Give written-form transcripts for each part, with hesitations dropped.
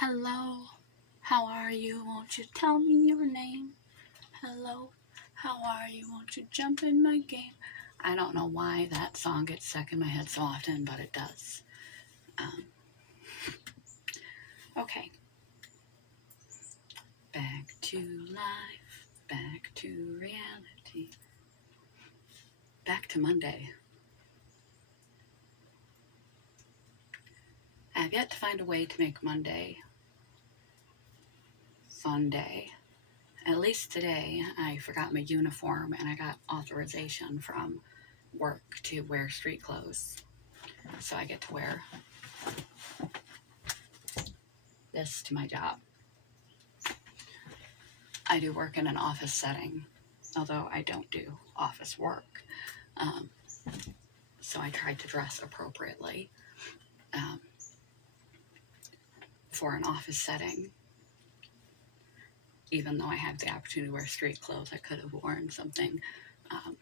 Hello, how are you? Won't you tell me your name? Hello, how are you? Won't you jump in my game? I don't know why that song gets stuck in my head so often, but it does. Um, okay, back to life, back to reality, back to Monday. I have yet to find a way to make Monday fun day. At least today, I forgot my uniform and I got authorization from work to wear street clothes. So I get to wear this to my job. I do work in an office setting, although I don't do office work. Um, so I tried to dress appropriately um, for an office setting. Even though I had the opportunity to wear street clothes, I could have worn something um,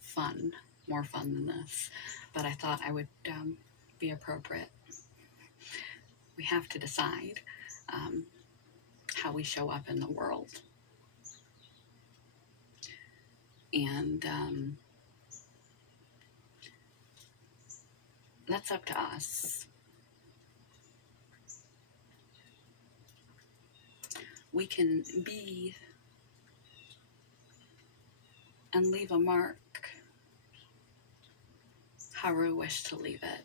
fun, more fun than this. But I thought I would be appropriate. We have to decide um, how we show up in the world. And that's up to us. We can be and leave a mark however we wish to leave it.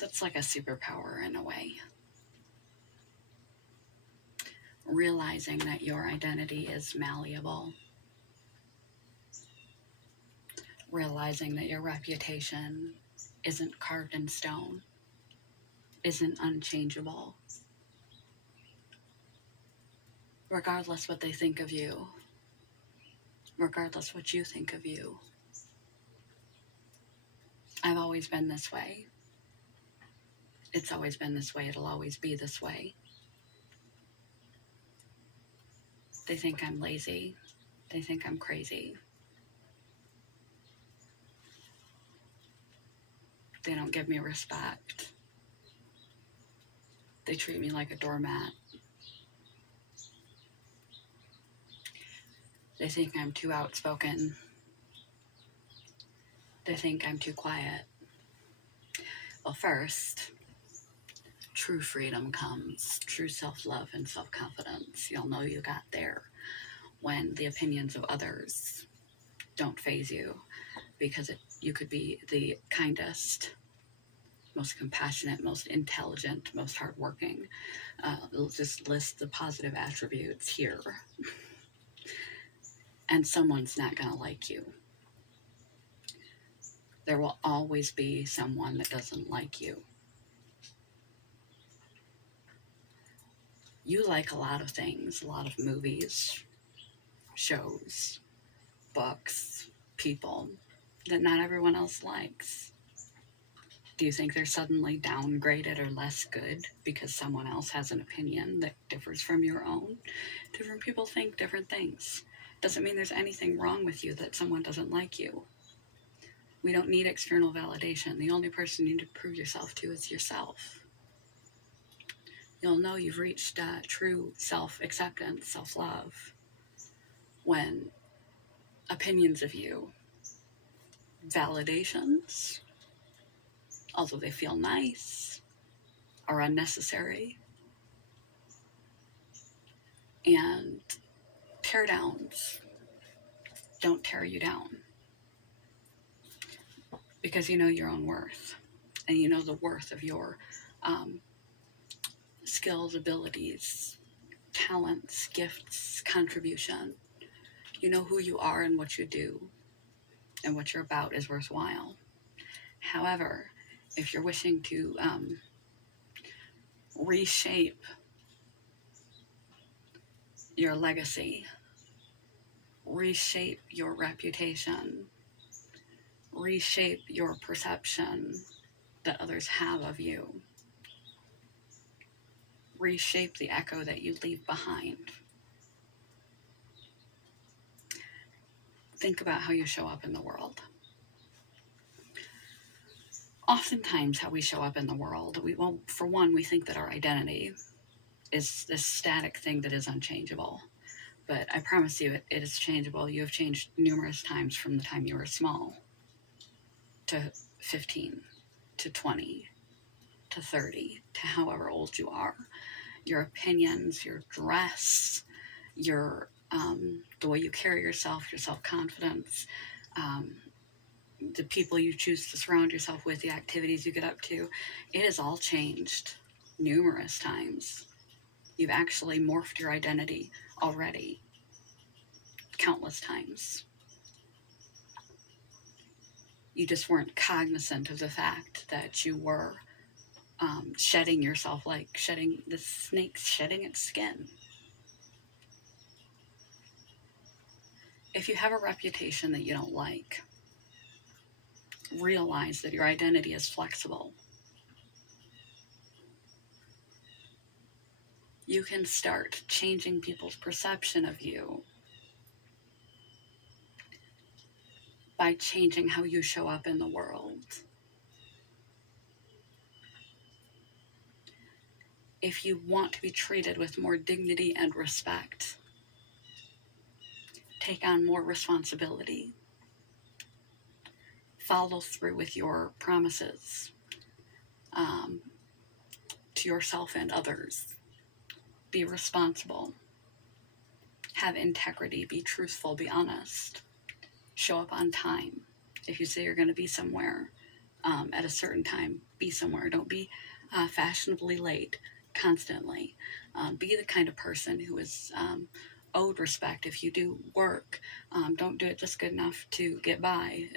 That's like a superpower in a way. Realizing that your identity is malleable. Realizing that your reputation isn't carved in stone, isn't unchangeable. Regardless what they think of you, regardless what you think of you. I've always been this way. It's always been this way. It'll always be this way. They think I'm lazy. They think I'm crazy. They don't give me respect. They treat me like a doormat. They think I'm too outspoken. They think I'm too quiet. Well, first, true freedom comes, true self-love and self-confidence. You'll know you got there when the opinions of others don't faze you, because you could be the kindest, most compassionate, most intelligent, most hardworking. It'll just list the positive attributes here. And someone's not going to like you. There will always be someone that doesn't like you. You like a lot of things, a lot of movies, shows, books, people that not everyone else likes. Do you think they're suddenly downgraded or less good because someone else has an opinion that differs from your own? Different people think different things. Doesn't mean there's anything wrong with you that someone doesn't like you. We don't need external validation. The only person you need to prove yourself to is yourself. You'll know you've reached true self-acceptance, self-love, when opinions of you, validations, although they feel nice, are unnecessary, and tear downs don't tear you down, because you know your own worth, and you know the worth of your skills, abilities, talents, gifts, contribution. You know who you are and what you do and what you're about is worthwhile. However, if you're wishing to reshape your legacy, reshape your reputation, reshape your perception that others have of you, reshape the echo that you leave behind. Think about how you show up in the world. oftentimes how we show up in the world, for one, we think that our identity is this static thing that is unchangeable. But I promise you, it is changeable. You have changed numerous times from the time you were small to 15 to 20 to 30 to however old you are. Your opinions, your dress, your the way you carry yourself, your self-confidence, um, the people you choose to surround yourself with, the activities you get up to, it has all changed numerous times. You've actually morphed your identity already countless times. You just weren't cognizant of the fact that you were shedding yourself, like shedding the snake shedding its skin. If you have a reputation that you don't like, realize that your identity is flexible. You can start changing people's perception of you by changing how you show up in the world. If you want to be treated with more dignity and respect, take on more responsibility. Follow through with your promises to yourself and others. Be responsible. Have integrity. Be truthful. Be honest. Show up on time. If you say you're going to be somewhere at a certain time, be somewhere. Don't be fashionably late constantly. Be the kind of person who is owed respect. If you do work, don't do it just good enough to get by.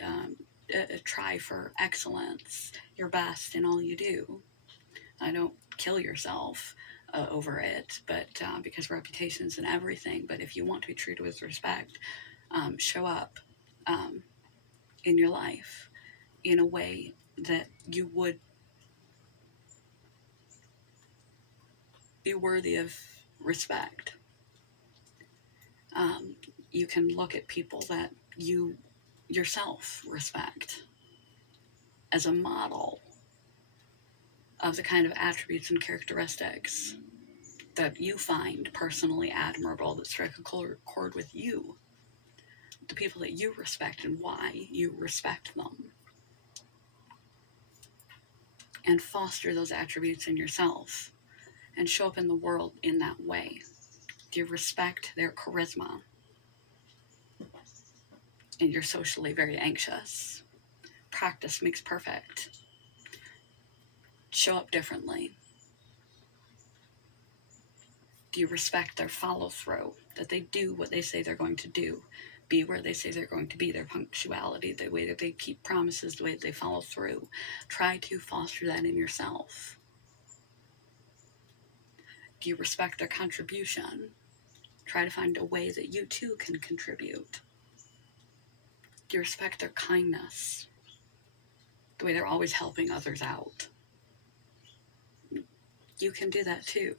Try for excellence, your best in all you do. Don't kill yourself over it, but because reputation is in everything. But if you want to be treated with respect, show up in your life in a way that you would be worthy of respect. You can look at people that you yourself respect as a model of the kind of attributes and characteristics that you find personally admirable, that strike a chord with you, the people that you respect and why you respect them, and foster those attributes in yourself and show up in the world in that way. Do you respect their charisma? And you're socially very anxious. Practice makes perfect. Show up differently. Do you respect their follow through? That they do what they say they're going to do, be where they say they're going to be, their punctuality, the way that they keep promises, the way that they follow through. Try to foster that in yourself. Do you respect their contribution? Try to find a way that you too can contribute. Do you respect their kindness? The way they're always helping others out. You can do that too.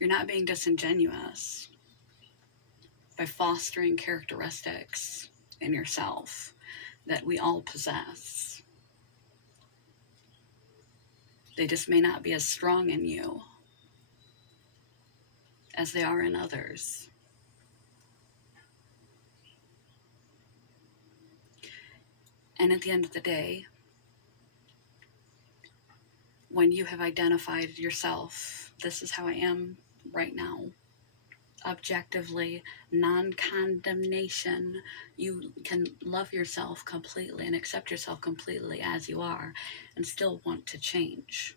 You're not being disingenuous by fostering characteristics in yourself that we all possess. They just may not be as strong in you as they are in others. And at the end of the day, when you have identified yourself, this is how I am right now, objectively, non-condemnation, you can love yourself completely and accept yourself completely as you are and still want to change.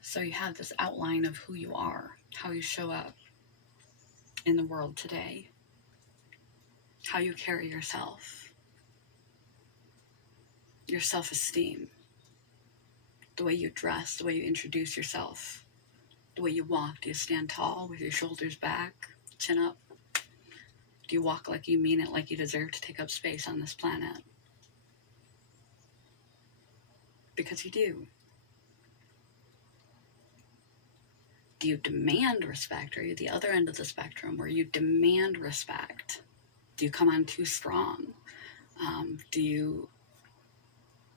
So you have this outline of who you are, how you show up in the world today, how you carry yourself, your self-esteem, the way you dress, the way you introduce yourself, the way you walk. Do you stand tall with your shoulders back, chin up? Do you walk like you mean it, like you deserve to take up space on this planet? Because you do. Do you demand respect? Are you the other end of the spectrum where you demand respect? Do you come on too strong? Do you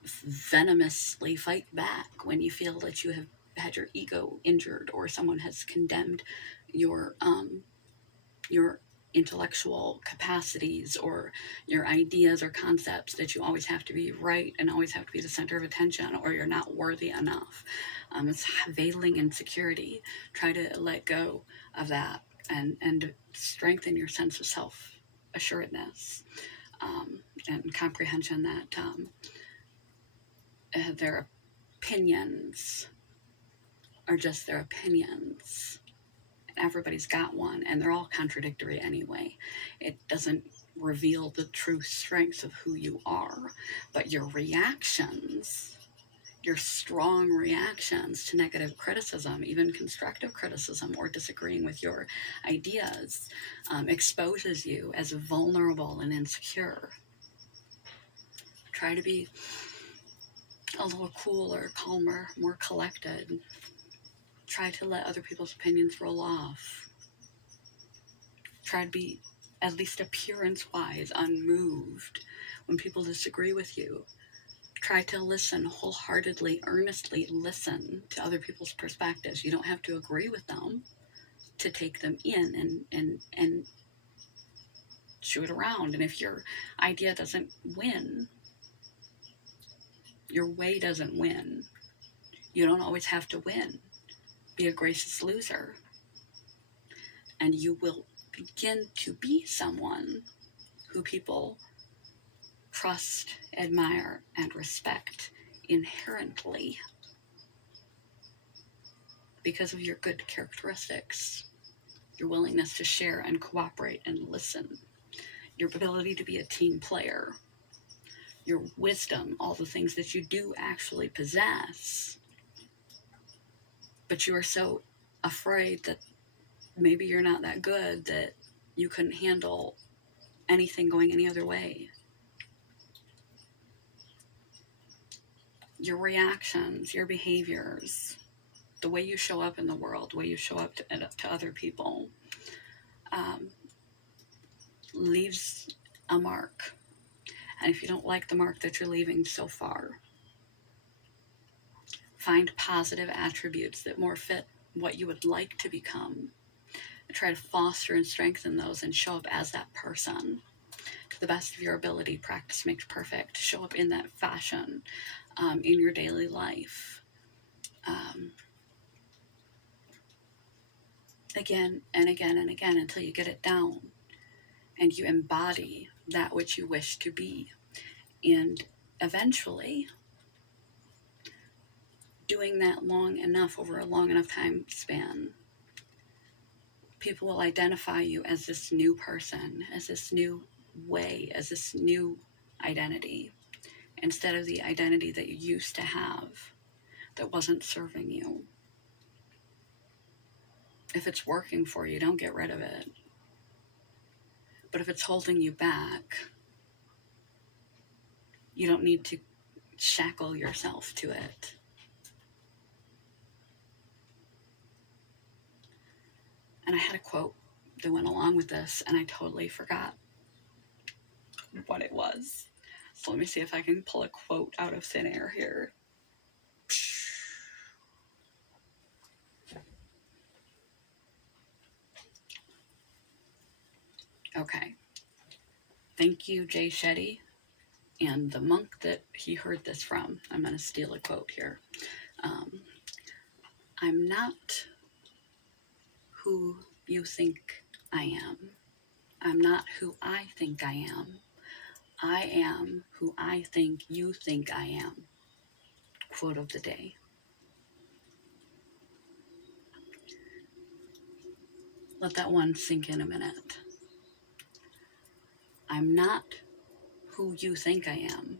venomously fight back when you feel that you have had your ego injured, or someone has condemned your intellectual capacities, or your ideas or concepts, that you always have to be right and always have to be the center of attention, or you're not worthy enough? It's veiling insecurity. Try to let go of that, and strengthen your sense of self assuredness, and comprehension that their opinions are just their opinions. Everybody's got one, and they're all contradictory anyway. It doesn't reveal the true strengths of who you are, but your reactions, your strong reactions to negative criticism, even constructive criticism or disagreeing with your ideas, exposes you as vulnerable and insecure. Try to be a little cooler, calmer, more collected. Try to let other people's opinions roll off. Try to be, at least appearance-wise, unmoved when people disagree with you. Try to listen wholeheartedly, earnestly listen to other people's perspectives. You don't have to agree with them to take them in and chew it around. And if your idea doesn't win, your way doesn't win, you don't always have to win. Be a gracious loser, and you will begin to be someone who people trust, admire, and respect inherently because of your good characteristics, your willingness to share and cooperate and listen, your ability to be a team player, your wisdom, all the things that you do actually possess. But you are so afraid that maybe you're not that good, that you couldn't handle anything going any other way. Your reactions, your behaviors, the way you show up in the world, the way you show up to other people, leaves a mark. And if you don't like the mark that you're leaving so far, find positive attributes that more fit what you would like to become. And try to foster and strengthen those and show up as that person to the best of your ability. Practice makes perfect. Show up in that fashion in your daily life. Again and again and again until you get it down and you embody that which you wish to be. And eventually, doing that long enough, over a long enough time span, people will identify you as this new person, as this new way, as this new identity, instead of the identity that you used to have that wasn't serving you. If it's working for you, don't get rid of it. But if it's holding you back, you don't need to shackle yourself to it. And I had a quote that went along with this, and I totally forgot what it was. So let me see if I can pull a quote out of thin air here. Okay. Thank you, Jay Shetty, and the monk that he heard this from. I'm going to steal a quote here. I'm not who you think I am. I'm not who I think I am. I am who I think you think I am. Quote of the day. Let that one sink in a minute. I'm not who you think I am.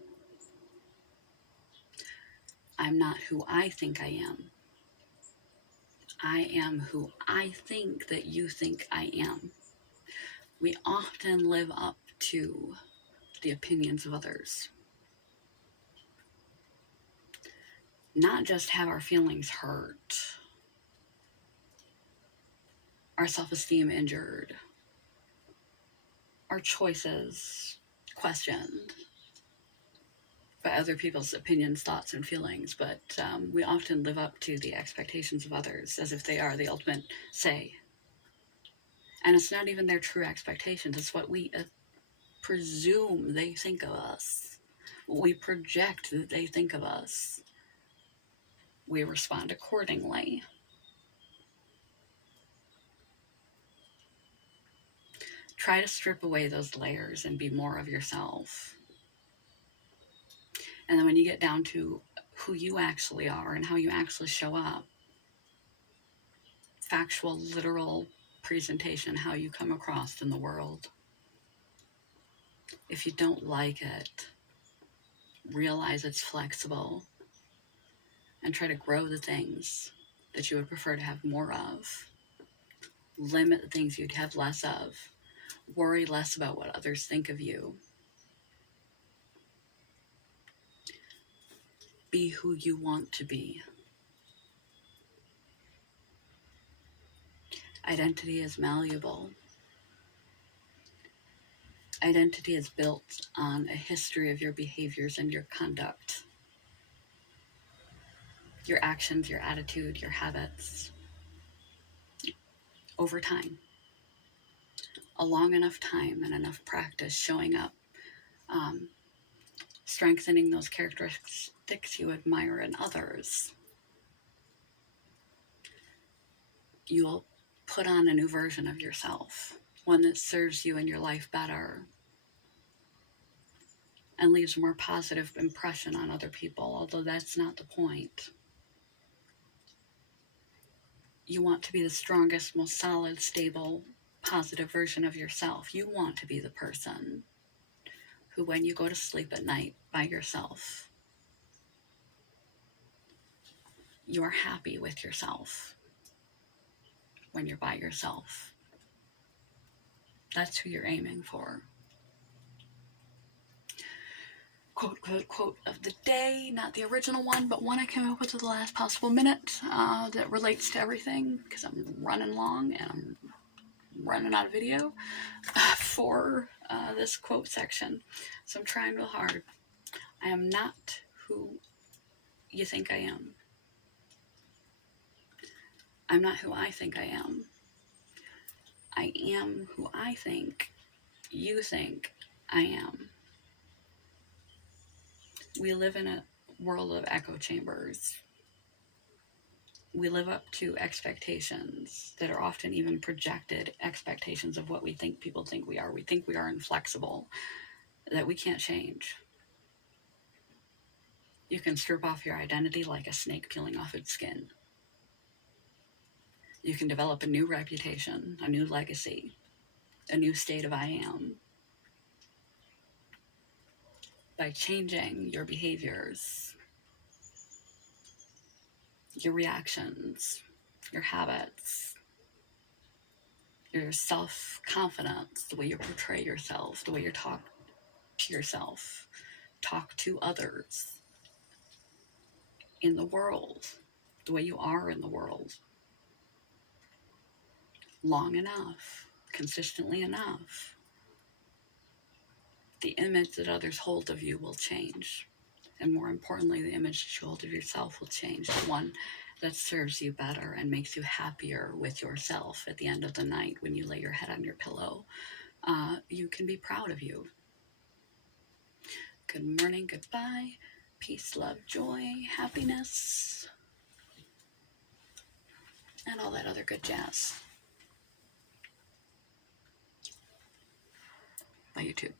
I'm not who I think I am. I am who I think that you think I am. We often live up to the opinions of others. Not just have our feelings hurt, our self-esteem injured, our choices questioned by other people's opinions, thoughts, and feelings, but we often live up to the expectations of others as if they are the ultimate say. And it's not even their true expectations, it's what we presume they think of us. What we project that they think of us. We respond accordingly. Try to strip away those layers and be more of yourself. And then when you get down to who you actually are and how you actually show up, factual, literal presentation, how you come across in the world. If you don't like it, realize it's flexible and try to grow the things that you would prefer to have more of. Limit the things you'd have less of. Worry less about what others think of you. Be who you want to be. Identity is malleable. Identity is built on a history of your behaviors and your conduct, your actions, your attitude, your habits, over time. A long enough time and enough practice showing up, strengthening those characteristics you admire in others, you'll put on a new version of yourself, one that serves you and your life better and leaves a more positive impression on other people, although that's not the point. You want to be the strongest, most solid, stable, positive version of yourself. You want to be the person who, when you go to sleep at night by yourself, you're happy with yourself when you're by yourself. That's who you're aiming for. Quote, quote, quote of the day, not the original one, but one I came up with at the last possible minute that relates to everything, because I'm running long and I'm running out of video for this quote section. So I'm trying real hard. I am not who you think I am. I'm not who I think I am. I am who I think you think I am. We live in a world of echo chambers. We live up to expectations that are often even projected expectations of what we think people think we are. We think we are inflexible, that we can't change. You can strip off your identity like a snake peeling off its skin. You can develop a new reputation, a new legacy, a new state of I am by changing your behaviors, your reactions, your habits, your self-confidence, the way you portray yourself, the way you talk to yourself, talk to others in the world, the way you are in the world. Long enough, consistently enough, the image that others hold of you will change. And more importantly, the image that you hold of yourself will change. The one that serves you better and makes you happier with yourself at the end of the night when you lay your head on your pillow. You can be proud of you. Good morning, goodbye, peace, love, joy, happiness, and all that other good jazz. Bye, YouTube.